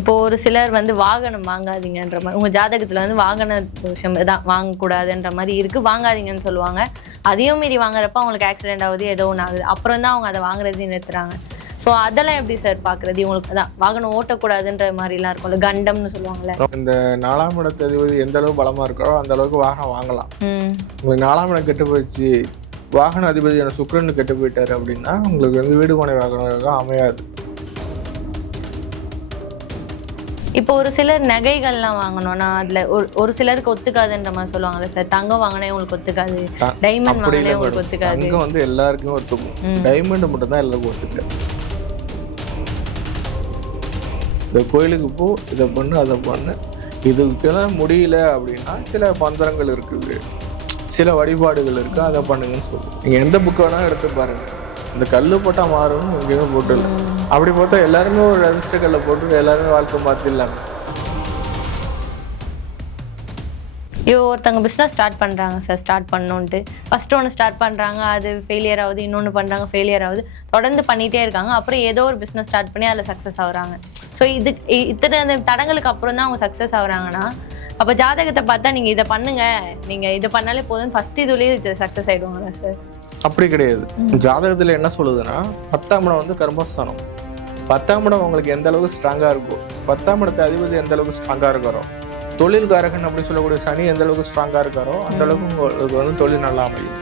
இப்போ ஒரு சிலர் வந்து வாகனம் வாங்காதீங்கன்ற மாதிரி, உங்க ஜாதகத்துல வந்து வாகன தோஷம் தான் வாங்கக்கூடாதுன்ற மாதிரி இருக்கு, வாங்காதீங்கன்னு சொல்லுவாங்க. அதையும் மீறி வாங்குறப்ப அவங்களுக்கு ஆக்சிடென்ட் ஆகுது, ஏதோ ஒன்று ஆகுது, அப்புறம் தான் அவங்க அதை வாங்குறதையும் நிறுத்துறாங்க. ஸோ அதெல்லாம் எப்படி சார் பார்க்குறது? இவங்களுக்கு தான் வாகனம் ஓட்டக்கூடாதுன்ற மாதிரிலாம் இருக்கும்ல, கண்டம்னு சொல்லுவாங்கல்ல. இந்த 4ஆம் இடத்து அதிபதி எந்த அளவுக்கு பலமாக இருக்கிறோ அந்த அளவுக்கு வாகனம் வாங்கலாம். உங்களுக்கு 4ஆம் இடம் கெட்டு போயிடுச்சு, வாகன அதிபதியான சுக்கிரன் கெட்டு போயிட்டாரு அப்படின்னா உங்களுக்கு வந்து வீடு மனை வாகனம் அமையாது. இப்போ ஒரு சிலர் நகைகள்லாம் வாங்கணும்னா அதுல ஒரு சிலருக்கு ஒத்துக்காதுன்ற மாதிரி சொல்லுவாங்கல்ல சார். தங்கம் வாங்கினே உங்களுக்கு ஒத்துக்காது, டைமண்ட் வாங்கினே உங்களுக்கு ஒத்துக்காது. தங்கம் வந்து எல்லாருக்குமே ஒத்துக்கும், டைமண்ட் மட்டும் தான் எல்லாருக்கும் ஒத்துக்காது. இந்த கோயிலுக்கு போ, இதை பண்ணு, அதை பண்ணு, இதுக்கெல்லாம் முடியல அப்படின்னா சில பந்தரங்கள் இருக்குது, சில வழிபாடுகள் இருக்குது, அதை பண்ணுங்கன்னு சொல்லுவோம். நீங்கள் எந்த புக்கு வேணாலும் எடுத்து பாருங்கள், இந்த கல் போட்டால் மாறும்னு எங்கேயுமே போட்டு இல்லை. அப்படி பார்த்தா எல்லாருமே ஒரு ரெஜிஸ்டர் கல்லை போட்டு எல்லாருமே வாழ்க்கை மாற்றிடலாங்க. ஒருத்தவங்க பிஸ்னஸ் ஸ்டார்ட் பண்ணுறாங்க சார், ஸ்டார்ட் பண்ணோன்ட்டு ஃபஸ்ட்டு ஒன்று ஸ்டார்ட் பண்ணுறாங்க, அது ஃபெயிலியர் ஆகுது, இன்னொன்று பண்ணுறாங்க, ஃபெயிலியர் ஆகுது, தொடர்ந்து பண்ணிகிட்டே இருக்காங்க. அப்புறம் ஏதோ ஒரு பிஸ்னஸ் ஸ்டார்ட் பண்ணி அதில் சக்ஸஸ் ஆகுறாங்க. ஸோ இத்தனை அந்த தடங்களுக்கு அப்புறம் தான் அவங்க சக்ஸஸ் ஆகுறாங்கன்னா, அப்போ ஜாதகத்தை பார்த்தா நீங்கள் இதை பண்ணுங்க, நீங்கள் இதை பண்ணாலே போதும் ஃபஸ்ட் இதுலேயே இது சக்ஸஸ் ஆகிடுவாங்களா சார்? அப்படி கிடையாது. ஜாதகத்தில் என்ன சொல்லுதுன்னா 10ஆம் இடம் வந்து கர்மஸ்தானம். 10ஆம் இடம் உங்களுக்கு எந்த அளவுக்கு ஸ்ட்ராங்காக இருக்கும், 10ஆம் இடத்து அதிபதி எந்த அளவுக்கு ஸ்ட்ராங்காக இருக்கிறோம், தொழில்காரகன் அப்படி சொல்லக்கூடிய சனி எந்த அளவுக்கு ஸ்ட்ராங்காக இருக்காரோ அந்த அளவுக்கு உங்களுக்கு வந்து தொழில் நல்லா அமையும்.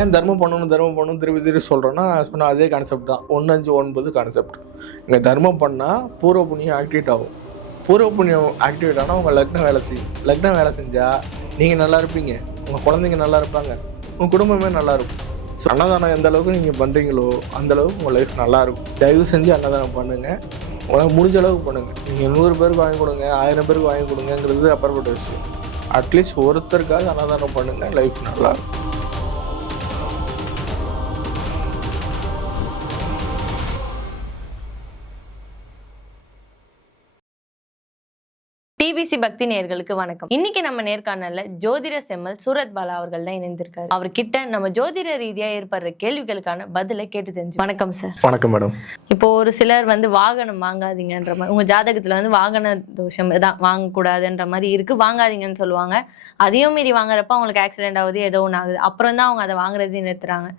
ஏன் தர்மம் பண்ணணும் திருப்பி சொல்கிறேன்னா, நான் சொன்ன அதே கான்செப்ட் தான், 1-5-9 கான்செப்ட். இங்கே தர்மம் பண்ணால் பூர்வ புண்ணியம் ஆக்டிவேட் ஆகும். பூர்வ புண்ணியம் ஆக்டிவேட் ஆனால் உங்கள் லக்னம் வேலை செய்யும். லக்னம் வேலை செஞ்சால் நீங்கள் நல்லா இருப்பீங்க, உங்கள் குழந்தைங்க நல்லா இருப்பாங்க, உங்கள் குடும்பமே நல்லா இருக்கும். ஸோ அன்னதானம் எந்த அளவுக்கு நீங்கள் பண்ணுறீங்களோ அந்த அளவுக்கு உங்கள் லைஃப் நல்லாயிருக்கும். தயவு செஞ்சு அன்னதானம் பண்ணுங்கள், உங்களுக்கு முடிஞ்ச அளவுக்கு பண்ணுங்கள். நீங்கள் 100 பேருக்கு வாங்கி கொடுங்க, 1000 பேருக்கு வாங்கி கொடுங்கிறது அப்புறப்பட்ட விஷயம். அட்லீஸ்ட் ஒருத்தருக்காவது அன்னதானம் பண்ணுங்கள், லைஃப் நல்லாயிருக்கும். டிபிசி பக்தி நேயர்களுக்கு வணக்கம். இன்னைக்கு நம்ம நேர்காணல்ல ஜோதிட செம்மல் சூரத் பாலா அவர்கள் தான் இணைந்திருக்காரு. அவர்கிட்ட நம்ம ஜோதிட ரீதியா ஏற்படுற கேள்விகளுக்கான பதிலை கேட்டு தெரிஞ்சு. வணக்கம் சார். வணக்கம் மேடம். இப்போ ஒரு சிலர் வந்து வாகனம் வாங்காதீங்கன்ற மாதிரி, உங்க ஜாதகத்துல வந்து வாகன தோஷம் தான் வாங்கக்கூடாதுன்ற மாதிரி இருக்கு, வாங்காதீங்கன்னு சொல்லுவாங்க. அதையும் மீறி வாங்குறப்ப அவங்களுக்கு ஆக்சிடென்ட் ஆகுது, ஏதோ ஒன்று ஆகுது, அப்புறம் தான் அவங்க அதை வாங்குறதையும் நிறுத்துறாங்க.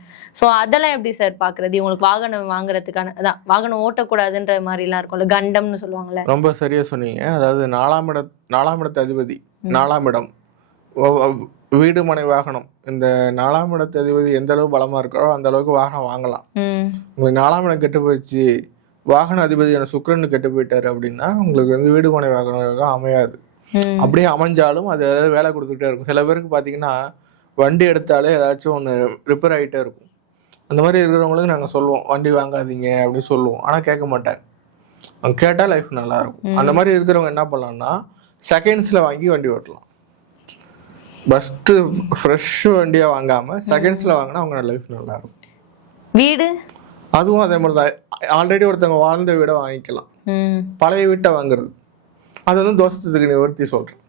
ஸோ அதெல்லாம் எப்படி சார் பாக்குறது? இவங்களுக்கு வாகனம் வாங்குறதுக்கான அதான் வாகனம் ஓட்டக்கூடாதுன்ற மாதிரிலாம் இருக்கும்ல, கண்டம்னு சொல்லுவாங்கல்ல. ரொம்ப சரியா சொன்னீங்க. அதாவது 4ஆம் இடத்து அதிபதி, 4ஆம் இடம் வீடு மனை வாகனம். இந்த 4ஆம் இடத்து அதிபதி எந்த அளவுக்கு பலமா இருக்கிறோ அந்த அளவுக்கு வாகனம் வாங்கலாம். உங்களுக்கு 4ஆம் இடம் கெட்டு போயிடுச்சு, வாகன அதிபதியான சுக்கிரன் கெட்டு போயிட்டாரு அப்படின்னா உங்களுக்கு வந்து வீடு மனை வாகனம் அமையாது. அப்படியே அமைஞ்சாலும் அது ஏதாவது வேலை கொடுத்துக்கிட்டே இருக்கும். சில பேருக்கு பார்த்தீங்கன்னா வண்டி எடுத்தாலே ஏதாச்சும் ஒன்று ரிப்பேர் ஆகிட்டே இருக்கும். அந்த மாதிரி இருக்கிறவங்களுக்கு நாங்கள் சொல்லுவோம் வண்டி வாங்காதீங்க அப்படின்னு சொல்லுவோம், ஆனால் கேட்க மாட்டாங்க. அவங்க கேட்டால் லைஃப் நல்லா இருக்கும். அந்த மாதிரி இருக்கிறவங்க என்ன பண்ணலாம்னா செகண்ட்ஸில் வாங்கி வண்டி ஓட்டலாம். ஃபஸ்ட்டு ஃப்ரெஷ் வண்டியாக வாங்காமல் செகண்ட்ஸில் வாங்கினா அவங்க லைஃப் நல்லா இருக்கும். வீடு அதுவும் அதே மாதிரி தான். ஆல்ரெடி ஒருத்தவங்க வாழ்ந்த வீடை வாங்கிக்கலாம், பழைய வீட்டை வாங்குறது அது வந்து தோஷத்துக்கு நிவர்த்தி சொல்கிறேன்.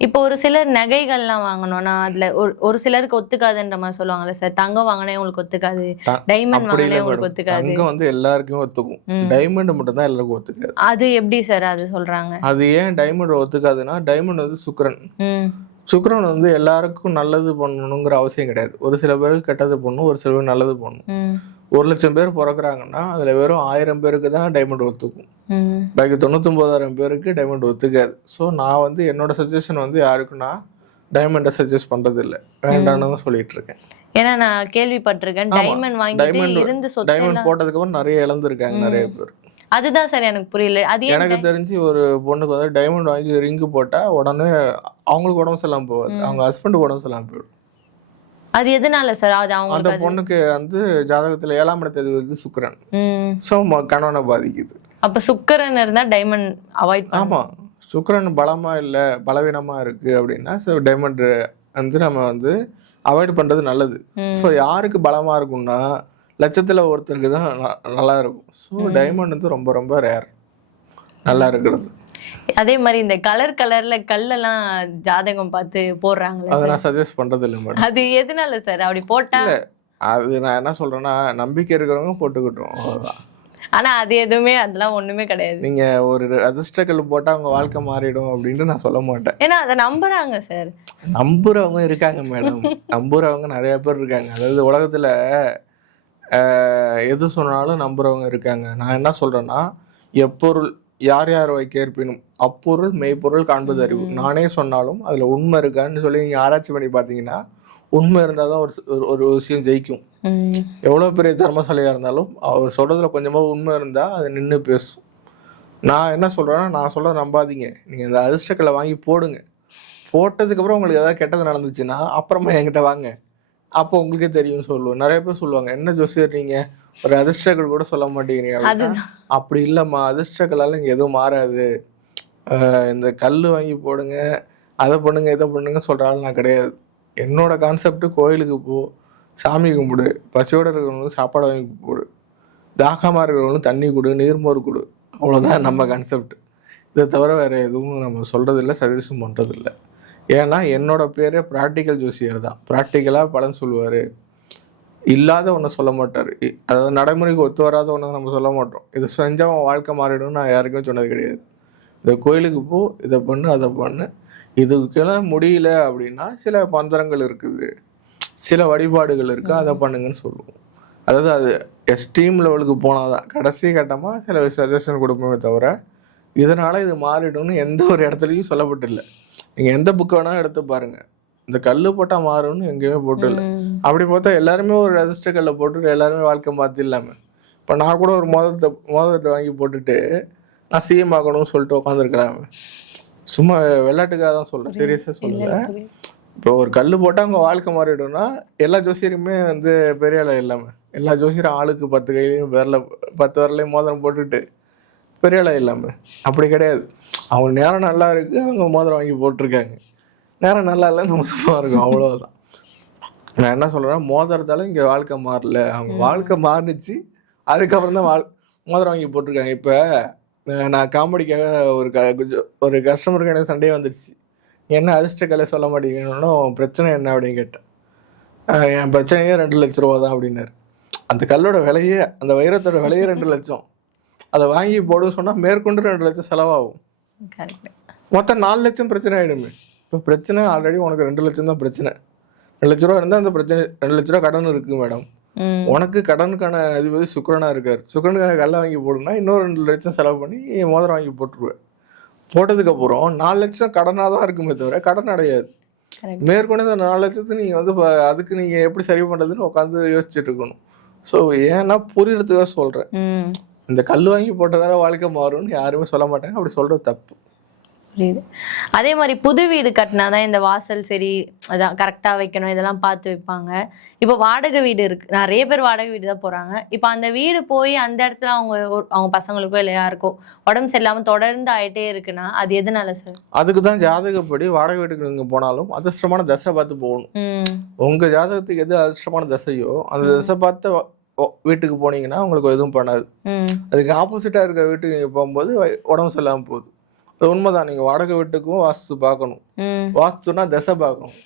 இப்போ ஒரு சிலர் நகைகள்லாம் வாங்கணும்னா அதுல ஒரு சிலருக்கு ஒத்துக்காதுன்ற மாதிரி சொல்லுவாங்கல்ல சார். தங்கம் வாங்கினே உங்களுக்கு ஒத்துக்காது, டைமண்ட் வாங்கினே உங்களுக்கு ஒத்துக்காது. தங்கம் வந்து எல்லாருக்குமே ஒத்துக்கும், டைமண்ட் மட்டும் தான் எல்லாருக்கும் ஒத்துக்காது. அது எப்படி சார் அது சொல்றாங்க? அது ஏன் டைமண்ட் ஒத்துக்காதுன்னா, டைமண்ட் வந்து சுக்கிரன் வந்து எல்லாருக்கும் நல்லது பண்ணணுங்கிற அவசியம் கிடையாது. ஒரு சில பேருக்கு கெட்டது பண்ணும், ஒரு சில பேர் நல்லது பண்ணும். 1,00,000 பேர் பிறக்கிறாங்கன்னா அதுல வெறும் 1000 பேருக்கு தான் டைமண்ட் ஒத்துக்கும், பாக்கி 99,000 பேருக்கு டைமண்ட் ஒத்துக்காது. ஸோ நான் வந்து என்னோட சஜஷன் வந்து யாருக்குன்னா டைமண்டை சஜஸ்ட் பண்றது இல்லை, வேண்டாம்னு சொல்லிட்டு இருக்கேன். ஏன்னா நான் கேள்விப்பட்டிருக்கேன், டைமண்ட் போட்டதுக்கு அப்புறம் நிறைய இழந்திருக்காங்க நிறைய பேர். அதுதான் சார் எனக்கு புரியல. அது எனக்கு தெரிஞ்சு ஒரு பொண்ணுக்கு வந்து டைமண்ட் வாங்கி ரிங்கு போட்டா உடனே அவங்களுக்கு உடம்பு சரியில்லாம போகாது, அவங்க ஹஸ்பண்டுக்கு உடம்பு சரியில்லாம போயிடும். அது எதனால சார்? அது அந்த பொண்ணுக்கு வந்து ஜாதகத்துல 7ஆம் இடத்து வந்து சுக்கிரன், சோ கணவனை பாதிக்குது. அப்ப சுக்கிரன் இருந்தா டைமண்ட் அவாய்ட். ஆமா, சுக்கிரன் பலமா இல்ல பலவீனமா இருக்கு அப்படின்னா டைமண்ட் வந்து நம்ம வந்து அவாய்ட் பண்றது நல்லது. ஸோ யாருக்கு பலமா இருக்கும்னா லட்சத்துல ஒருத்தருக்கு தான் நல்லா இருக்கும். ஸோ டைமண்ட் வந்து ரொம்ப ரொம்ப ரேர் நல்லா இருக்கிறது. அதே மாதிரி இந்த கலர்ல கல்லெல்லாம் ஜாதகம் பார்த்து போடுறாங்களே, அதை நான் சஜஸ்ட் பண்றது இல்லை மேடம். அது எதனால சார் அப்படி போட்டா? அது நான் என்ன சொல்றேன்னா, நம்பிக்கை இருக்கிறவங்க போட்டுக்கிட்டோம், அவ்வளவுதான். ஆனா அது எதுவுமே அதெல்லாம் ஒண்ணுமே கிடையாது. நீங்க ஒரு அதிர்ஷ்ட கல் போட்டா அவங்க வாழ்க்கை மாறிடும் அப்படின்னு நான் சொல்ல மாட்டேன். ஏன்னா அதை நம்புறாங்க சார். நம்புறவங்க இருக்காங்க மேடம், நம்புறவங்க நிறைய பேர் இருக்காங்க. அதாவது உலகத்துல எது சொன்னாலும் நம்புறவங்க இருக்காங்க. நான் என்ன சொல்றேன்னா, எப்பொருள் யார் யார் வைக்கேற்பினும் அப்பொருள் மெய்ப்பொருள் காண்பது அறிவு. நானே சொன்னாலும் அதுல உண்மை இருக்கான்னு சொல்லி நீங்க ஆராய்ச்சி பண்ணி பாத்தீங்கன்னா, உண்மை இருந்தாதான் ஒரு விஷயம் ஜெயிக்கும். எவ்வளவு பெரிய திறமசாலியா இருந்தாலும் அவர் சொல்றதுல கொஞ்சமா உண்மை இருந்தா அது நின்று பேசும். நான் என்ன சொல்றேன்னா, நான் சொல்றத நம்பாதீங்க. நீங்க இந்த அதிர்ஷ்டக்கல்லை வாங்கி போடுங்க. போட்டதுக்கு அப்புறம் உங்களுக்கு ஏதாவது கெட்டது நடந்துச்சுன்னா அப்புறமா என்கிட்ட வாங்க, அப்போ உங்களுக்கே தெரியும் சொல்லுவோம். நிறைய பேர் சொல்லுவாங்க, என்ன ஜோசியர் நீங்க ஒரு அதிர்ஷ்டங்கள் கூட சொல்ல மாட்டேங்கிறீங்க அப்படின்னா, அப்படி இல்லைம்மா, அதிர்ஷ்டங்களால இங்கே எதுவும் மாறாது. இந்த கல் வாங்கி போடுங்க, அதை பண்ணுங்க இதை பண்ணுங்க சொல்கிற ஆள் நான் கிடையாது. என்னோட கான்செப்ட் கோயிலுக்கு போ, சாமி கும்பிடு, பசியோடு இருக்கிறவங்களுக்கு சாப்பாடு வாங்கி போடு, தாகமாக இருக்கிறவங்களுக்கு தண்ணி கொடு, நீர்மோர் கொடு, அவ்வளோதான் நம்ம கான்செப்ட். இதை தவிர வேறு எதுவும் நம்ம சொல்கிறதில்ல, சஜஷன் பண்ணுறதில்ல. ஏன்னா என்னோட பேரே ப்ராக்டிக்கல் ஜோசியர் தான். ப்ராக்டிக்கலாக பலன் சொல்லுவார், இல்லாத ஒன்று சொல்ல மாட்டார். அதாவது நடைமுறைக்கு ஒத்து வராத ஒன்று நம்ம சொல்ல மாட்டோம். இதை செஞ்சால் அவன் வாழ்க்கை மாறிடும்னு நான் யாருக்குமே சொன்னது கிடையாது. இந்த கோயிலுக்கு போ, இதை பண்ணு அதை பண்ணு, இதுக்கெல்லாம் முடியல அப்படின்னா சில மந்திரங்கள் இருக்குது, சில வழிபாடுகள் இருக்குது, அதை பண்ணுங்கன்னு சொல்லுவோம். அதாவது அது எக்ஸ்ட்ரீம் லெவலுக்கு போனால் தான் கடைசி கட்டமாக சில சஜஷன் கொடுப்போமே தவிர இதனால் இது மாறிடும்னு எந்த ஒரு இடத்துலையும் சொல்லப்பட்டில்லை. நீங்கள் எந்த புக்கை வேணாலும் எடுத்து பாருங்கள், இந்த கல் போட்டால் மாறும்னு எங்கேயுமே போட்டு இல்லை. அப்படி பார்த்தா எல்லாருமே ஒரு ரெஜிஸ்டர் கல்லை போட்டுட்டு எல்லாருமே வாழ்க்கை மாற்றிடலாமல். இப்போ நான் கூட ஒரு மோதிரத்தை வாங்கி போட்டுட்டு நான் சிஎம் ஆகணும்னு சொல்லிட்டு உட்காந்துருக்கலாமே. சும்மா விளையாட்டுக்காக தான் சொல்கிறேன், சீரியஸாக சொல்லலை. இப்போ ஒரு கல் போட்டால் அவங்க வாழ்க்கை மாறிடும்னா எல்லா ஜோசியருமே வந்து பெரிய ஆளை இல்லாமல், எல்லா ஜோசியரும் ஆளுக்கு 10 கையிலையும் 10 வரலையும் மோதிரம் போட்டுட்டு பெரிய ஆளை இல்லாமல் அப்படி கிடையாது. அவங்க நேரம் நல்லா இருக்குது, அவங்க மோதிரம் வாங்கி போட்டிருக்காங்க. நேரம் நல்லா இல்லை, நம்ம சும்மா இருக்கும், அவ்வளோதான். நான் என்ன சொல்கிறேன்னா, மோதிரத்தால் இங்கே வாழ்க்கை மாறல, அவங்க வாழ்க்கை மாறினுச்சு, அதுக்கப்புறம் தான் மோதிரம் வாங்கி போட்டிருக்காங்க. இப்போ நான் காமெடிக்காக ஒரு கஸ்டமருக்கு எனக்கு சண்டே வந்துடுச்சு, என்ன அதிர்ஷ்ட கலை சொல்ல மாட்டேங்கன்னு, பிரச்சனை என்ன அப்படின்னு கேட்டேன். என் பிரச்சனையே 2 லட்ச ரூபா தான் அப்படின்னாரு. அந்த கல்லோட விலையே, அந்த வைரத்தோட விலையே 2 லட்சம். அதை வாங்கி போடுன்னு சொன்னால் மேற்கொண்டு 2 லட்சம் செலவாகும். மொத்தம் 4 லட்சம் பிரச்சனை ஆகிடுமே. இப்போ பிரச்சனை ஆல்ரெடி உனக்கு 2 லட்சம் தான் பிரச்சனை. 2 லட்ச ரூபா இருந்தால் அந்த பிரச்சனை 2 லட்ச ரூபா கடன் இருக்குது மேடம். உனக்கு கடனுக்கான அதிபதி சுக்கிரனா இருக்காரு. சுக்கிரனுக்கான கல்லை வாங்கி போடுனா இன்னொரு 2 லட்சம் செலவு பண்ணி மோதிரம் வாங்கி போட்டுருவேன். போட்டதுக்கு அப்புறம் 4 லட்சம் கடனாக தான் இருக்குமே தவிர கடன் அடையாது. மேற்கொண்டு இந்த 4 லட்சத்துக்கு நீங்கள் வந்து அதுக்கு நீங்கள் எப்படி சரி பண்ணுறதுன்னு உட்காந்து யோசிச்சுட்டு இருக்கணும். ஸோ ஏன்னா புரியறதுக்காக சொல்கிறேன், இந்த கல் வாங்கி போட்டதால வாழ்க்கை மாறும்னு யாருமே சொல்ல மாட்டாங்க. அப்படி சொல்கிறது தப்பு. புரியுது. அதே மாதிரி புது வீடு கட்டினாதான் இந்த வாசல் சரி அதான் கரெக்டாக வைக்கணும், இதெல்லாம் பார்த்து வைப்பாங்க. இப்போ வாடகை வீடு இருக்கு, நிறைய பேர் வாடகை வீடு தான் போகிறாங்க. இப்போ அந்த வீடு போய் அந்த இடத்துல அவங்க பசங்களுக்கோ இல்லை யாருக்கோ உடம்பு சரியில்லாமல் தொடர்ந்து ஆகிட்டே இருக்குன்னா அது எதனால சார்? அதுக்கு தான் ஜாதகப்படி வாடகை வீட்டுக்கு நீங்கள் போனாலும் அதிர்ஷ்டமான தசை பார்த்து போகணும். உங்கள் ஜாதகத்துக்கு எது அதிர்ஷ்டமான தசையோ அந்த தசை பார்த்து வீட்டுக்கு போனீங்கன்னா உங்களுக்கு எதுவும் பண்ணாது. அதுக்கு ஆப்போசிட்டாக இருக்கிற வீட்டுக்கு நீங்கள் போகும்போது உடம்பு சரியில்லாமல் போகுது. அது உண்மைதான். நீங்கள் வாடகை வீட்டுக்கும் வாஸ்து பார்க்கணும். வாஸ்துனா திசை பார்க்கணும்.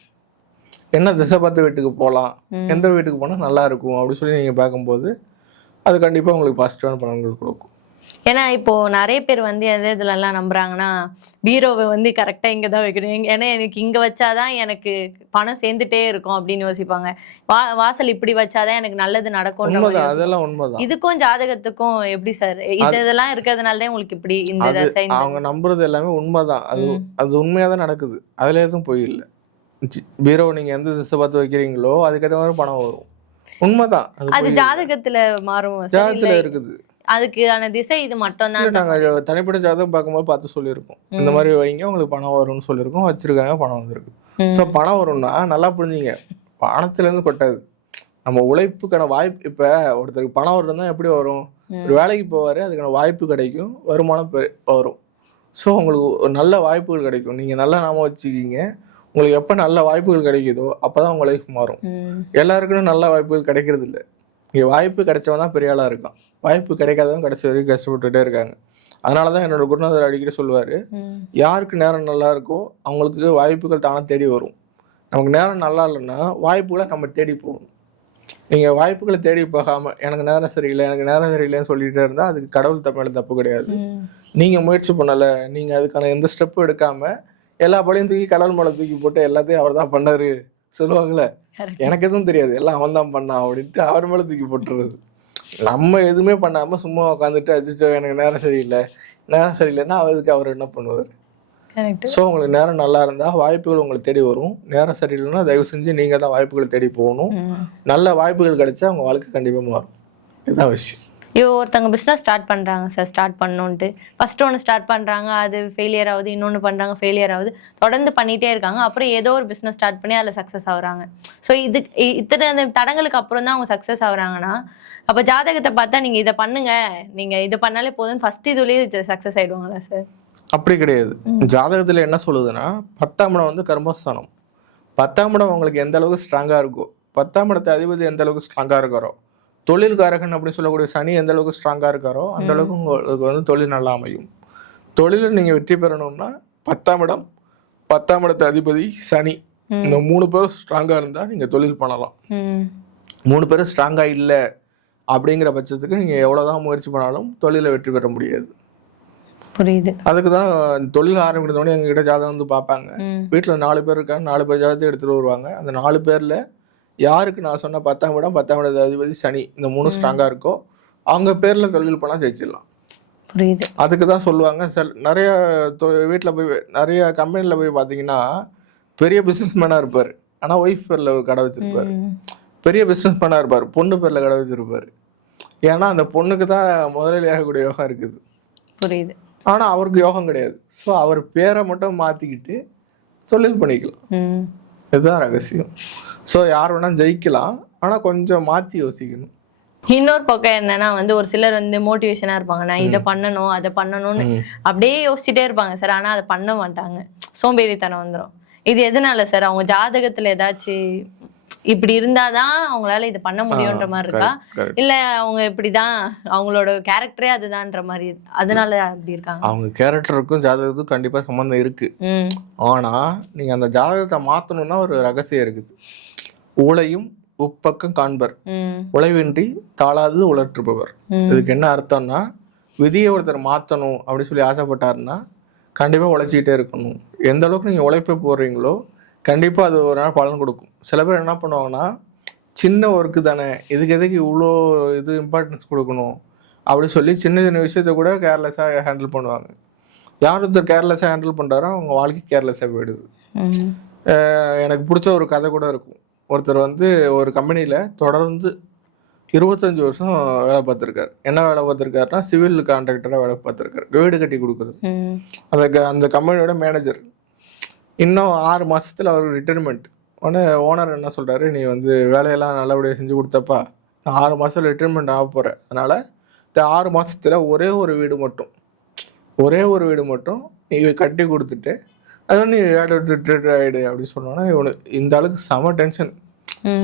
என்ன திசை பார்த்து வீட்டுக்கு போகலாம், எந்த வீட்டுக்கு போனால் நல்லா இருக்கும் அப்படி சொல்லி நீங்கள் பார்க்கும்போது அது கண்டிப்பாக உங்களுக்கு பாசிட்டிவான பலன்கள் கொடுக்கும். ஏன்னா இப்போ நிறைய பேர் வந்து இதுலலாம் நம்புறாங்கன்னா பீரோவை வந்து கரெக்டாக இங்கே தான் வைக்கணும், ஏன்னா எனக்கு இங்கே வச்சாதான் எனக்கு பணம் சேர்ந்துட்டே இருக்கும் அப்படின்னு யோசிப்பாங்க. வாசல் இப்படி வச்சாதான் எனக்கு நல்லது நடக்கும். அதெல்லாம் உண்மைதான். இதுக்கும் ஜாதகத்துக்கும் எப்படி சார் இதெல்லாம் இருக்கிறதுனால தான் உங்களுக்கு இப்படி இந்த தசை? அவங்க நம்புறது எல்லாமே உண்மைதான். அது உண்மையாக தான் நடக்குது, அதுல எதுவும் போய் இல்லை. பீரோ நீங்க எந்த திசை பார்த்து வைக்கிறீங்களோ அதுக்கேற்ற மாதிரி பணம் வரும். உண்மைதான். அது ஜாதகத்துல மாறும், ஜாதகத்துல இருக்குது. அதுக்கான திசை இது மட்டும் தான். நாங்க தனிப்பட்ட ஜாதகம் பார்க்கும்போது பார்த்து சொல்லியிருக்கோம், இந்த மாதிரி வைங்க உங்களுக்கு பணம் வரும்னு சொல்லியிருக்கோம். வச்சிருக்காங்க, பணம் வந்திருக்கு. ஸோ பணம் வரும்னா நல்லா புரிஞ்சுங்க, பணத்துல இருந்து கொட்டாது, நம்ம உழைப்புக்கான வாய்ப்பு. இப்ப ஒருத்தருக்கு பணம் வருதுன்னா எப்படி வரும்? ஒரு வேலைக்கு போவாரு, அதுக்கான வாய்ப்பு கிடைக்கும், வருமானம் வரும். ஸோ உங்களுக்கு ஒரு நல்ல வாய்ப்புகள் கிடைக்கும். நீங்க நல்லா நாம வச்சுக்கிங்க, உங்களுக்கு எப்போ நல்ல வாய்ப்புகள் கிடைக்குதோ அப்போதான் உங்க லைஃப் மாறும். எல்லாருக்கும் நல்ல வாய்ப்புகள் கிடைக்கிறது இல்லை. இங்கே வாய்ப்பு கிடைச்சவன் தான் பெரிய ஆளாக இருக்கான், வாய்ப்பு கிடைக்காதவங்க கடைசி வரைக்கும் கஷ்டப்பட்டுட்டே இருக்காங்க. அதனால தான் என்னோட குருநாதர் அடிக்கடி சொல்லுவார், யாருக்கு நேரம் நல்லா இருக்கோ அவங்களுக்கு வாய்ப்புகள் தானே தேடி வரும். நமக்கு நேரம் நல்லா இல்லைன்னா வாய்ப்புகளை நம்ம தேடி போகணும். நீங்கள் வாய்ப்புகளை தேடி போகாமல் எனக்கு நேரம் சரியில்லை எனக்கு நேரம் சரியில்லைன்னு சொல்லிகிட்டே இருந்தால் அதுக்கு கடவுள் மேலே தப்பு கிடையாது. நீங்கள் முயற்சி பண்ணலை, நீங்கள் அதுக்கான எந்த ஸ்டெப்பும் எடுக்காமல் எல்லா பழையும் தூக்கி கடவுள் மேலே தூக்கி போட்டு எல்லாத்தையும் அவர் தான் பண்ணாரு சொல்லுவாங்களே, எனக்கு எதுவும் தெரியாது எல்லாம் அவன் தான் பண்ணான் அப்படின்ட்டு அவர் மேலே தூக்கி போட்டுறது. நம்ம எதுவுமே பண்ணாமல் சும்மா உட்காந்துட்டு அச்சிச்சோ எனக்கு நேரம் சரியில்லைன்னா அதுக்கு அவர் என்ன பண்ணுவார்? ஸோ உங்களுக்கு நேரம் நல்லா இருந்தால் வாய்ப்புகள் உங்களை தேடி வரும். நேரம் சரியில்லைன்னா தயவு செஞ்சு நீங்கள் தான் வாய்ப்புகளை தேடி போகணும். நல்ல வாய்ப்புகள் கிடைச்சா உங்கள் வாழ்க்கை கண்டிப்பாக மாறும். இதுதான் விஷயம். ஒருத்தவங்க பிஸ்னஸ் ஸ்டார்ட் பண்ணுறாங்க சார், ஸ்டார்ட் பண்ணணுன்ட்டு ஃபஸ்ட்டு ஒன்று ஸ்டார்ட் பண்ணுறாங்க, அது ஃபெயிலியர் ஆகுது, இன்னொன்று பண்ணுறாங்க ஃபெயிலியர் ஆகுது, தொடர்ந்து பண்ணிகிட்டே இருக்காங்க. அப்புறம் ஏதோ ஒரு பிஸ்னஸ் ஸ்டார்ட் பண்ணி அதில் சக்ஸஸ் ஆகுறாங்க. ஸோ இத்தனை அந்த தடங்களுக்கு அப்புறம் தான் அவங்க சக்ஸஸ் ஆகுறாங்கன்னா அப்போ ஜாதகத்தை பார்த்தா நீங்கள் இதை பண்ணுங்க, நீங்கள் இதை பண்ணாலே போதும் ஃபஸ்ட் இதுலேயே சக்ஸஸ் ஆகிடுவாங்களா சார்? அப்படி கிடையாது. ஜாதகத்தில் என்ன சொல்லுதுன்னா 10ஆம் இடம் வந்து கர்மஸ்தானம். 10ஆம் இடம் உங்களுக்கு எந்த அளவுக்கு ஸ்ட்ராங்காக இருக்கோ, 10ஆம் இடத்து அதிபதி எந்த அளவுக்கு ஸ்ட்ராங்காக இருக்காரோ, தொழில்காரகன் அப்படின்னு சொல்லக்கூடிய சனி எந்த அளவுக்கு ஸ்ட்ராங்காக இருக்காரோ அந்த அளவுக்கு உங்களுக்கு வந்து தொழில் நல்லா அமையும். தொழிலில் நீங்கள் வெற்றி பெறணும்னா 10ஆம் இடம், 10ஆம் இடத்து அதிபதி சனி, இந்த 3 பேரும் ஸ்ட்ராங்காக இருந்தால் நீங்கள் தொழில் பண்ணலாம். 3 பேரும் ஸ்ட்ராங்காக இல்லை அப்படிங்கிற பட்சத்துக்கு நீங்கள் எவ்வளோதான் முயற்சி பண்ணாலும் தொழிலில் வெற்றி பெற முடியாது. புரியுது. அதுக்கு தான் தொழில் ஆரம்பிக்கிறதோடனே எங்ககிட்ட ஜாதகம் வந்து பார்ப்பாங்க. வீட்டில் 4 பேர் இருக்காங்க, 4 பேர் ஜாதகத்தை எடுத்துகிட்டு வருவாங்க. அந்த 4 பேரில் யாருக்கு நான் சொன்ன 10ஆம் இடம் 10ஆம் இடத்து அதிபதி சனி இந்த 3 ஸ்ட்ராங்காக இருக்கோ அவங்க பேரில் தொழில் பண்ணால் ஜெயிச்சிடலாம். புரியுது. அதுக்கு தான் சொல்லுவாங்க. நிறைய வீட்டில் போய் நிறைய கம்பெனியில் போய் பார்த்தீங்கன்னா பெரிய பிஸ்னஸ் மேனாக இருப்பார், ஆனால் ஒய்ஃப் பேரில் கடை வச்சிருப்பார். பெரிய பிஸ்னஸ் மேனாக இருப்பார், பொண்ணு பேரில் கடை வச்சிருப்பார். ஏன்னா அந்த பொண்ணுக்கு தான் முதலியாகக்கூடிய யோகம் இருக்குது. புரியுது. ஆனால் அவருக்கு யோகம் கிடையாது. ஸோ அவர் பேரை மட்டும் மாற்றிக்கிட்டு தொழில் பண்ணிக்கலாம். இதுதான் ரகசியம். ஸோ யார் வேணால் ஜெயிக்கலாம், ஆனால் கொஞ்சம் மாற்றி யோசிக்கணும். இன்னொரு பக்கம் என்னன்னா வந்து ஒரு சிலர் வந்து மோட்டிவேஷனா இருப்பாங்க, நான் இதை பண்ணணும் அதை பண்ணணும்னு அப்படியே யோசிச்சுட்டே இருப்பாங்க சார். ஆனா அதை பண்ண மாட்டாங்க, சோம்பேறித்தனம் வந்துடும். இது எதனால சார்? அவங்க ஜாதகத்துல ஏதாச்சும் இப்படி இருந்தாதான் அவங்களால இது பண்ண முடியும்ன்ற மாதிரி இருக்கா, இல்ல அவங்க இப்படிதான் அவங்களோட கேரக்டரே அதுதான்ற மாதிரி அதனால அப்படி இருக்காங்க? அவங்க கேரக்டருக்கும் ஜாதகத்துக்கும் கண்டிப்பா சம்பந்தம் இருக்கு. ஆனா நீங்க அந்த ஜாதகத்தை மாத்தணும்னா ஒரு ரகசியம் இருக்குது. உழையும் உப்பக்கம் காண்பர், உழைவின்றி தாளாது உழற்றுபவர். இதுக்கு என்ன அர்த்தம்னா, விதியை ஒருத்தர் மாத்தணும் அப்படின்னு சொல்லி ஆசைப்பட்டாருன்னா கண்டிப்பா உழைச்சிக்கிட்டே இருக்கணும். எந்த அளவுக்கு நீங்க உழைப்பை போடுறீங்களோ கண்டிப்பாக அது ஒரு நாள் பலன் கொடுக்கும். சில பேர் என்ன பண்ணுவாங்கன்னா, சின்ன ஒர்க்கு தானே இதுக்கு எதுக்கு இவ்வளோ இது இம்பார்ட்டன்ஸ் கொடுக்கணும் அப்படி சொல்லி சின்ன சின்ன விஷயத்த கூட கேர்லெஸ்ஸாக ஹேண்டில் பண்ணுவாங்க. யார் ஒருத்தர் கேர்லெஸ்ஸாக ஹேண்டில் பண்ணுறாரோ அவங்க வாழ்க்கை கேர்லெஸ்ஸாக போயிடுது. எனக்கு பிடிச்ச ஒரு கதை கூட இருக்கும். ஒருத்தர் வந்து ஒரு கம்பெனியில் தொடர்ந்து 25 வருஷம் வேலை பார்த்துருக்காரு. என்ன வேலை பார்த்துருக்காருன்னா சிவில் கான்ட்ராக்டராக வேலை பார்த்துருக்காரு, வீடு கட்டி கொடுக்குறது. அந்த கம்பெனியோட மேனேஜர். இன்னும் 6 மாதத்தில் அவர் ரிட்டைர்மெண்ட். உடனே ஓனர் என்ன சொல்கிறாரு, நீ வந்து வேலையெல்லாம் நல்லபடியாக செஞ்சு கொடுத்தப்பா, நான் 6 மாதத்தில் ரிட்டைர்மெண்ட் ஆக போகிறேன். அதனால் இந்த 6 மாதத்தில் ஒரே ஒரு வீடு மட்டும் நீ கட்டி கொடுத்துட்டு அது நீ வேலை ரிட்டைர்ட் ஆகிடு அப்படின்னு சொன்னோன்னா இவனுக்கு இந்த அளவுக்கு செம டென்ஷன்.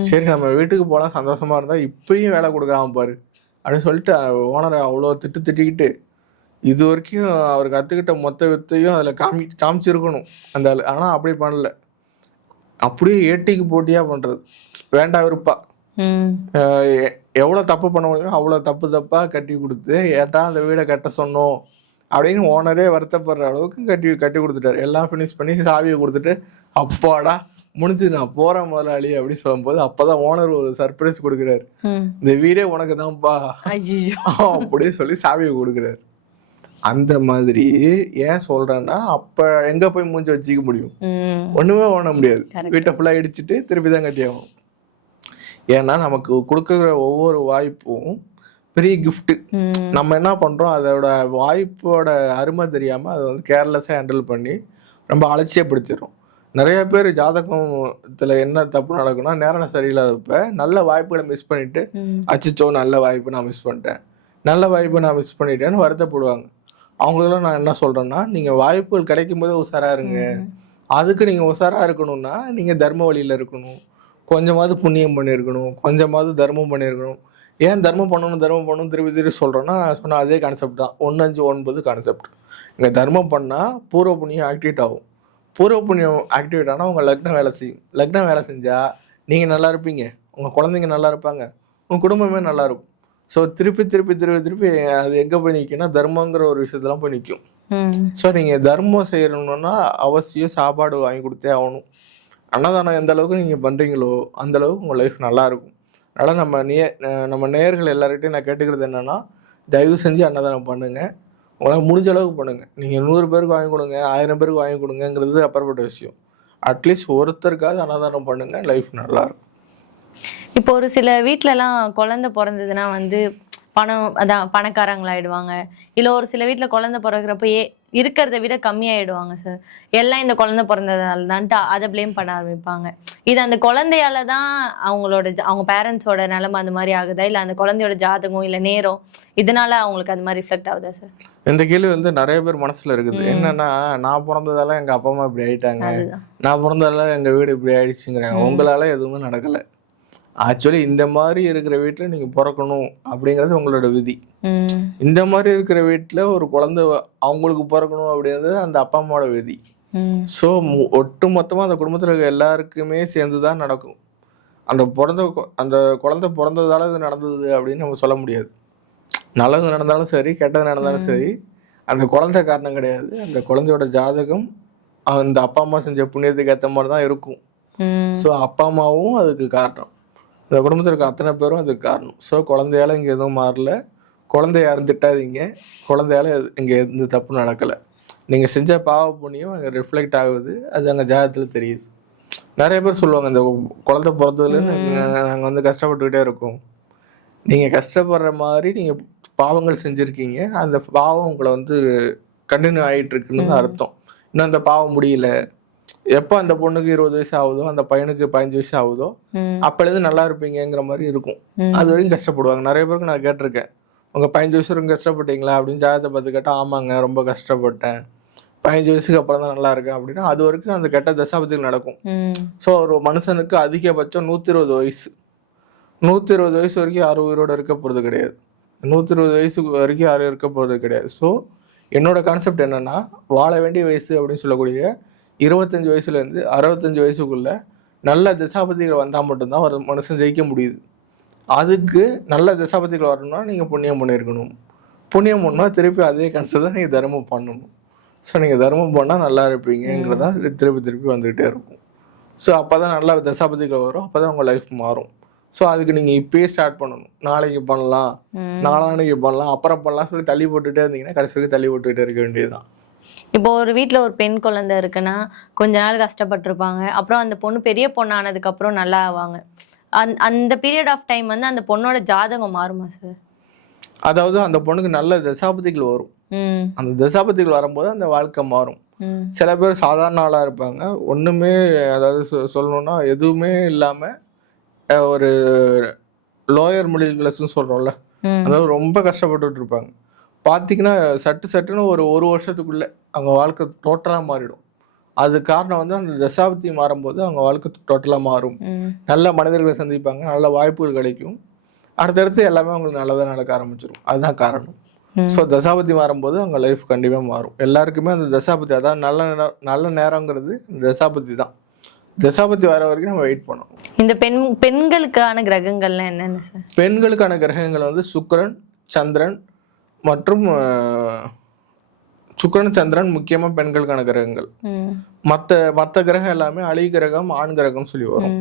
சரி நம்ம வீட்டுக்கு போகலாம் சந்தோஷமாக இருந்தால் இப்பயும் வேலை கொடுக்குறாம பாரு அப்படின்னு சொல்லிட்டு ஓனரை அவ்வளோ திட்டிக்கிட்டு இது வரைக்கும் அவர் கற்றுக்கிட்ட மொத்த வித்தையும் அதில் காமிச்சிருக்கணும் அந்த ஆள். ஆனால் அப்படி பண்ணல, அப்படியே ஏட்டிக்கு போட்டியாக பண்ணுறது, வேண்டாம் விருப்பா. எவ்வளோ தப்பு பண்ண முடியுமோ அவ்வளோ தப்பாக கட்டி கொடுத்து ஏட்டா அந்த வீடை கட்ட சொன்னோம் அப்படின்னு ஓனரே வருத்தப்படுற அளவுக்கு கட்டி கொடுத்துட்டாரு. எல்லாம் ஃபினிஷ் பண்ணி சாவியை கொடுத்துட்டு அப்பாடா முடிஞ்சு நான் போகிறேன் முதலாளி அப்படின்னு சொல்லும்போது அப்போதான் ஓனர் ஒரு சர்ப்ரைஸ் கொடுக்குறாரு, இந்த வீடே உனக்கு தான்ப்பா அப்படின்னு சொல்லி சாவியை கொடுக்குறாரு. அந்த மாதிரி ஏன் சொல்றேன்னா, அப்ப எங்க போய் மூஞ்சி வச்சுக்க முடியும்? ஒண்ணுமே பண்ண முடியாது. வீட்டை ஃபுல்லா இடிச்சுட்டு திருப்பி தான் கட்டி ஆகும். ஏன்னா நமக்கு கொடுக்குற ஒவ்வொரு வாய்ப்பும் பெரிய கிஃப்ட். நம்ம என்ன பண்றோம், அதோட வாய்ப்போட அருமை தெரியாம அதை வந்து கேர்லெஸ்ஸா ஹேண்டில் பண்ணி ரொம்ப அலட்சியப்படுத்திடுறோம். நிறைய பேர் ஜாதகத்துல என்ன தப்பு நடக்கும்னா, நேரம் சரியில்லாதப்ப நல்ல வாய்ப்புகளை மிஸ் பண்ணிட்டு அச்சிச்சோ நல்ல வாய்ப்பு நான் மிஸ் பண்ணிட்டேன்னு வருத்தப்படுவாங்க. அவங்களெல்லாம் நான் என்ன சொல்கிறேன்னா, நீங்கள் வாய்ப்புகள் கிடைக்கும் போதே உஷாராக இருங்க. அதுக்கு நீங்கள் உஷாராக இருக்கணும்னா நீங்கள் தர்ம வழியில் இருக்கணும், கொஞ்சமாவது புண்ணியம் பண்ணியிருக்கணும், கொஞ்சமாவது தர்மம் பண்ணியிருக்கணும். ஏன் தர்மம் பண்ணணும் திருப்பி சொல்கிறேன்னா, சொன்னால் அதே கான்செப்ட் தான், 1-5-9 கான்செப்ட். இங்கே தர்மம் பண்ணால் பூர்வ புண்ணியம் ஆக்டிவேட் ஆகும். பூர்வ புண்ணியம் ஆக்டிவேட் ஆனால் உங்கள் லக்னம் வேலை செய்யும். லக்னம் வேலை செஞ்சால் நீங்கள் நல்லா இருப்பீங்க, உங்கள் குழந்தைங்க நல்லா இருப்பாங்க, உங்கள் குடும்பமே நல்லா இருக்கும். ஸோ திருப்பி திருப்பி திருப்பி திருப்பி அது எங்கே போய் நிற்கும்னா தர்மங்கிற ஒரு விஷயத்தெல்லாம் போய் நிற்கும். ஸோ நீங்கள் தர்மம் செய்யணும்னா அவசியம் சாப்பாடு வாங்கி கொடுத்தே ஆகணும். அன்னதானம் எந்த அளவுக்கு நீங்கள் பண்ணுறீங்களோ அந்த அளவுக்கு உங்கள் லைஃப் நல்லாயிருக்கும். அதனால் நம்ம நேயர்கள் எல்லார்கிட்டையும் நான் கேட்டுக்கிறது என்னென்னா, தயவு செஞ்சு அன்னதானம் பண்ணுங்கள். உங்களால் முடிஞ்ச அளவுக்கு பண்ணுங்கள். நீங்கள் 100 பேருக்கு வாங்கி கொடுங்க, 1000 பேருக்கு வாங்கி கொடுங்கிறது அப்புறப்பட்ட விஷயம். அட்லீஸ்ட் ஒருத்தருக்காவது அன்னதானம் பண்ணுங்கள், லைஃப் நல்லாயிருக்கும். இப்போ ஒரு சில வீட்டிலலாம் குழந்தை பிறந்ததுன்னா வந்து அதான் பணக்காரங்களாயிடுவாங்க. இல்லை ஒரு சில வீட்டில் குழந்தை பிறகுறப்ப இருக்கிறத விட கம்மியாயிடுவாங்க சார். எல்லாம் இந்த குழந்தை பிறந்ததால தான்ட்டு அதை ப்ளேம் பண்ண ஆரம்பிப்பாங்க. இது அந்த குழந்தையால தான் அவங்க பேரண்ட்ஸோட நிலைமை அந்த மாதிரி ஆகுதா, இல்லை அந்த குழந்தையோட ஜாதகம் இல்லை நேரம் இதனால அவங்களுக்கு அது மாதிரி ரிஃப்ளெக்ட் ஆகுதா சார்? இந்த கேள்வி வந்து நிறைய பேர் மனசுல இருக்குது. என்னன்னா, நான் பிறந்ததால எங்க அப்பா அம்மா இப்படி ஆயிட்டாங்க, நான் பிறந்ததால எங்க வீடு இப்படி ஆயிடுச்சுங்கிறாங்க. உங்களால எதுவுமே நடக்கல. ஆக்சுவலி இந்த மாதிரி இருக்கிற வீட்டில் நீங்கள் பிறக்கணும் அப்படிங்கிறது உங்களோட விதி. இந்த மாதிரி இருக்கிற வீட்டில் ஒரு குழந்தை அவங்களுக்கு பிறக்கணும் அப்படிங்கிறது அந்த அப்பா அம்மாவோட விதி. ஸோ ஒட்டு மொத்தமாக அந்த குடும்பத்தில் இருக்க எல்லாருக்குமே சேர்ந்து தான் நடக்கும். அந்த குழந்தை பிறந்ததால இது நடந்தது அப்படின்னு நம்ம சொல்ல முடியாது. நல்லது நடந்தாலும் சரி, கெட்டது நடந்தாலும் சரி, அந்த குழந்தை காரணம் கிடையாது. அந்த குழந்தையோட ஜாதகம் அந்த அப்பா அம்மா செஞ்ச புண்ணியத்துக்கு ஏற்ற மாதிரி தான் இருக்கும். ஸோ அப்பா அம்மாவும் அதுக்கு காரணம், இந்த குடும்பத்தில் இருக்க அத்தனை பேரும் அதுக்கு காரணம். ஸோ குழந்தையால இங்கே எதுவும் மாறல, குழந்தைய யாரும் திட்டாதீங்க, குழந்தையால இங்கே எந்த தப்பு நடக்கலை. நீங்கள் செஞ்ச பாவ புண்ணியம் அங்கே ரிஃப்ளெக்ட் ஆகுது, அது அங்கே ஜாதகத்தில் தெரியுது. நிறைய பேர் சொல்லுவாங்க, இந்த குழந்தை பிறந்ததுலேருந்து நாங்கள் வந்து கஷ்டப்பட்டுக்கிட்டே இருக்கோம். நீங்கள் கஷ்டப்படுற மாதிரி நீங்கள் பாவங்கள் செஞ்சுருக்கீங்க, அந்த பாவம் உங்களை வந்து கண்டினியூ ஆகிட்டு இருக்குன்னு அர்த்தம். இன்னும் அந்த பாவம் முடியல. எப்போ அந்த பொண்ணுக்கு 20 வயசு ஆகுதோ, அந்த பையனுக்கு 15 வயசு ஆகுதோ, அப்போலேருந்து நல்லா இருப்பீங்கிற மாதிரி இருக்கும். அது வரைக்கும் கஷ்டப்படுவாங்க. நிறைய பேருக்கு நான் கேட்டிருக்கேன், உங்கள் 15 வயசு வரைக்கும் கஷ்டப்பட்டீங்களா அப்படின்னு ஜாதகத்தை பார்த்து கேட்டால், ஆமாங்க ரொம்ப கஷ்டப்பட்டேன், 15 வயசுக்கு அப்புறம் தான் நல்லா இருக்கேன் அப்படின்னா, அது வரைக்கும் அந்த கெட்ட தசாபதிகள் நடக்கும். ஸோ ஒரு மனுஷனுக்கு அதிகபட்சம் 120 வயசு, 120 வயசு வரைக்கும் யாரும் உயிரோடு இருக்க போகிறது கிடையாது. 120 வயசுக்கு வரைக்கும் யாரும் இருக்க போகிறது கிடையாது. ஸோ என்னோட கான்செப்ட் என்னன்னா, வாழ வேண்டிய வயசு அப்படின்னு சொல்லக்கூடிய 25 வயசுலேருந்து 65 வயசுக்குள்ள நல்ல தசாபதிகள் வந்தால் மட்டும்தான் ஒரு மனுஷன் ஜெயிக்க முடியுது. அதுக்கு நல்ல தசாபதிகள் வரணும்னா நீங்கள் புண்ணியம் பண்ணியிருக்கணும். புண்ணியம் பண்ணால் திருப்பி அதே கான்செப்ட் தான் நீங்கள் தர்மம் பண்ணணும். ஸோ நீங்கள் தர்மம் பண்ணால் நல்லா இருப்பீங்கிறதா திருப்பி திருப்பி வந்துக்கிட்டே இருக்கும். ஸோ அப்போ தான் நல்ல தசாபதிகள் வரும், அப்போ தான் உங்கள் லைஃப் மாறும். ஸோ அதுக்கு நீங்கள் இப்பயே ஸ்டார்ட் பண்ணணும். நாளைக்கு பண்ணலாம், நாளான்னைக்கு பண்ணலாம், அப்புறம் பண்ணலாம் சொல்லி தள்ளி போட்டுகிட்டே இருந்தீங்கன்னா கடைசி வரைக்கும் தள்ளி போட்டுக்கிட்டே இருக்க வேண்டியதுதான். இப்போ ஒரு வீட்டில் ஒரு பெண் குழந்தை இருக்குன்னா கொஞ்ச நாள் கஷ்டப்பட்டிருப்பாங்க, அப்புறம் அந்த பொண்ணு பெரிய பொண்ணானதுக்கு அப்புறம் நல்லா ஆவாங்க. அந்த பீரியட் ஆஃப் டைம் வந்து அந்த பொண்ணோட ஜாதகம் மாறுமா சார்? அதாவது அந்த பொண்ணுக்கு நல்ல தசாபதிகள் வரும். அந்த தசாபதிகள் வரும்போது அந்த வாழ்க்கை மாறும். சில பேர் சாதாரண ஆளா இருப்பாங்க, ஒண்ணுமே அதாவது சொல்லணும்னா எதுவுமே இல்லாம ஒரு லோயர் மிடில் கிளாஸ்ன்னு சொல்றோம்ல, அதாவது ரொம்ப கஷ்டப்பட்டு இருப்பாங்க. பார்த்தீங்கன்னா சட்டுன்னு ஒரு வருஷத்துக்குள்ள அவங்க வாழ்க்கை டோட்டலாக மாறிடும். அது காரணம் வந்து அந்த தசாப்தி மாறும்போது அவங்க வாழ்க்கை டோட்டலாக மாறும். நல்ல மனிதர்களை சந்திப்பாங்க, நல்ல வாய்ப்புகள் கிடைக்கும், அடுத்தடுத்து எல்லாமே அவங்களுக்கு நல்லதாக நடக்க ஆரம்பிச்சிடும். அதுதான் காரணம். ஸோ தசாபதி மாறும்போது அவங்க லைஃப் கண்டிப்பாக மாறும். எல்லாருக்குமே அந்த தசாபதி, அதாவது நல்ல நேரங்கிறது இந்த தசாபதி தான். தசாபதி வர வரைக்கும் நம்ம வெயிட் பண்ணணும். இந்த பெண்களுக்கான கிரகங்கள்லாம் என்னென்ன சார்? பெண்களுக்கான கிரகங்கள் வந்து சுக்கிரன், சந்திரன் மற்றும் சுக்கிரன் சந்திரன் முக்கியமாக பெண்களுக்கான கிரகங்கள். மற்ற கிரகம் எல்லாமே அழி கிரகம், ஆண் கிரகம் சொல்லி வரும்.